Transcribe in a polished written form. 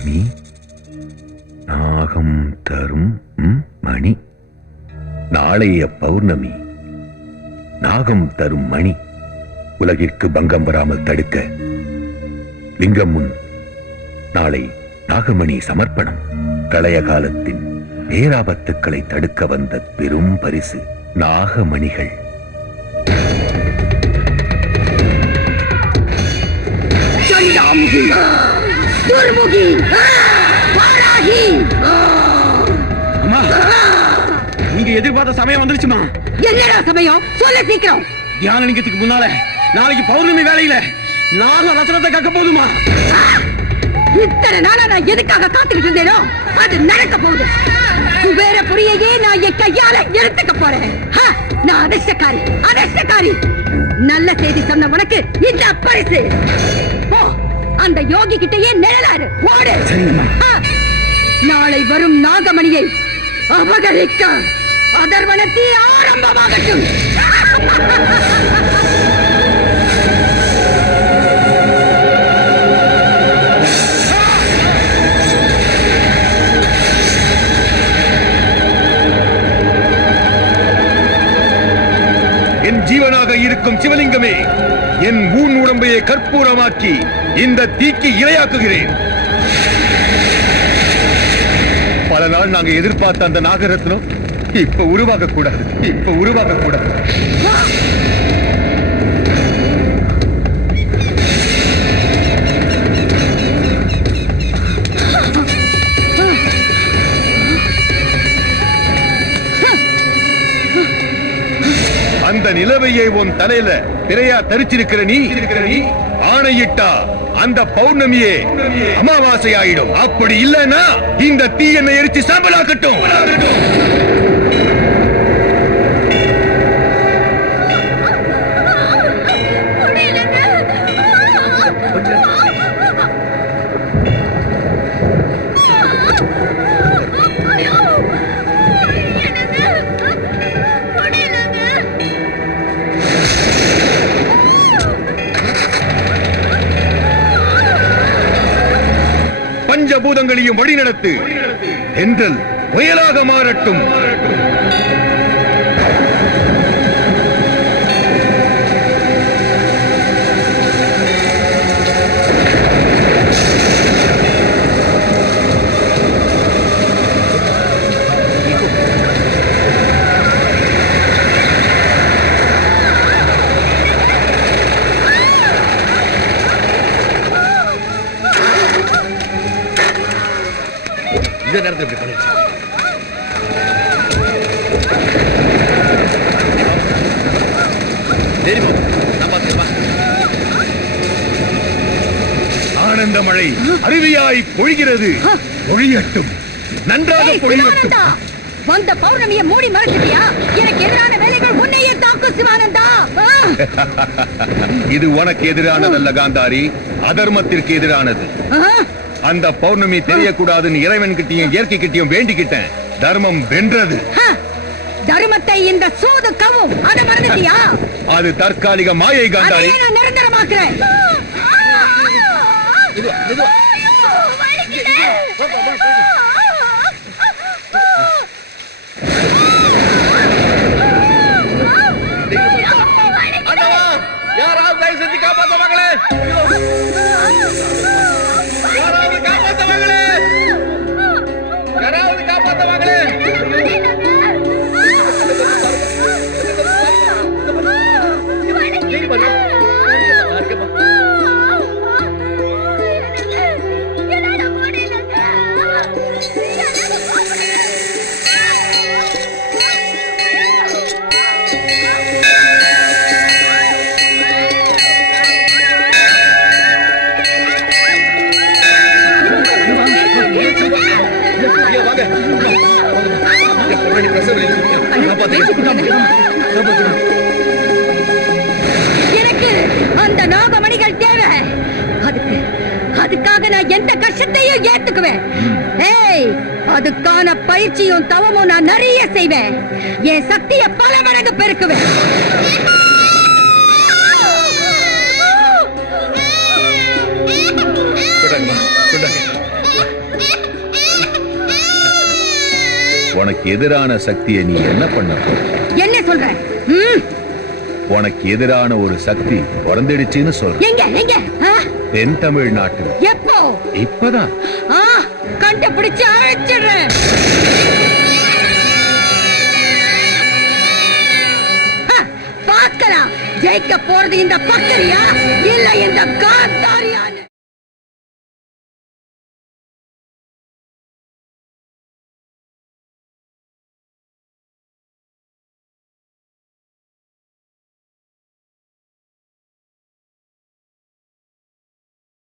பௌர்ணமி நாகம் தரும் மணி. நாளைய பௌர்ணமி நாகம் தரும் மணி. உலகிற்கு பங்கம் வராமல் தடுக்க லிங்கம் முன் நாளை நாகமணி சமர்ப்பணம். பிரளய காலத்தின் பேராபத்துக்களை தடுக்க வந்த பெரும் பரிசு நாகமணிகள். நீங்க எதிர்பார்த்த சமயம் வந்துருச்சுமா. என்னடா சமயம் சொல்ல சீக்கிரம். தியான லிங்கத்துக்கு முன்னால நாளைக்கு பௌர்ணமி வேலையில நாக ரசனத்தை கக்க போதுமா. இத்தனை நாளா நான் எதுக்காக காத்துக்கிட்டு இருந்தேனோ அது நடக்க போகுது. குபேர புரியையே நான் என் கையால எடுத்துக்க போறேன். நான் அதிர்ஷ்டக்காரி அதிர்ஷ்டக்காரி. நல்ல செய்தி சொன்ன உனக்கு இந்த பரிசு. அந்த யோகி கிட்டயே நிழலாரு ஓடு. நாளை வரும் நாகமணியை அபகரிக்க அதர்வனத்தை ஆரம்பமாகட்டும். என் ஜீவனாக இருக்கும் சிவலிங்கமே, என் ஊன் உடம்பையை கற்பூரமாக்கி இந்த தீக்கு இரையாக்குகிறேன். பல நாள் நாங்க எதிர்பார்த்த அந்த நாகரத்னம் இப்ப உருவாக கூடாது, இப்ப உருவாக கூடாது. அந்த நிலவையை உன் தலையில திரையா தரிச்சிருக்கிற நீ ஆணையிட்டா அந்த பௌர்ணமியே அமாவாசை ஆயிடும். அப்படி இல்லைன்னா இந்த தீ என்னை எரிச்சு சாம்பலாக்கட்டும். பஞ்சபூதங்களையும் வழிநடத்து. தென்றல் புயலாக மாறட்டும். இந்த நேரத்தில் இப்படி பண்ணிடுச்சு. ஆனந்த மழை அருவியாய் பொழிகிறது. பொழியட்டும், நன்றாக பொழியட்டும். வந்த பௌர்ணமியை மூடி மறைச்சிட்டியா? எனக்கு எதிரான வேலைகள் உன்னையே தாக்கும் சிவானந்தா. இது உனக்கு எதிரானதல்ல காந்தாரி, அதர்மத்திற்கு எதிரானது. அந்த பௌர்ணமி தெரியக்கூடாதுன்னு இறைவன் கிட்டையும் இயற்கை கிட்டையும் வேண்டிக்கிட்டேன். தர்மம் வென்றது. தர்மத்தை இந்த சூது கவும் அதை மறந்துட்டியா? அது தற்காலிக மாயை காந்தாரி. நான் நிரந்தரமாக்குறேன். யாராவது செஞ்சு காப்பாற்றுவாங்களே, யாராவது காப்பாற்றுவாங்களே, யாராவது காப்பாற்றுவாங்களே. எனக்கு அந்த நாகமணிகள் தேவை. அதுக்காக நான் எந்த கஷ்டத்தையும் ஏத்துக்குவேன். அதுக்கான பயிற்சியும் தவமும் நான் நிறைய செய்வேன். என் சக்தியை பல மடங்கு பெருக்குவேன். சொல்லுங்க உனக்கு எதிரான சக்தியை நீ என்ன பண்ண போற? என்ன சொல்ற? உனக்கு எதிரான ஒரு சக்தி பிறந்துடுச்சுன்னு சொல்ற. எங்க எங்க? தென் தமிழ்நாட்டில். எப்போ? இப்பதான். கண்டுபிடிச்சு அழைச்சிடுறேன். பார்க்கலாம் ஜெயிக்க போறது இந்த பக்கரியா இல்ல இந்த காத்தாரியான்னு.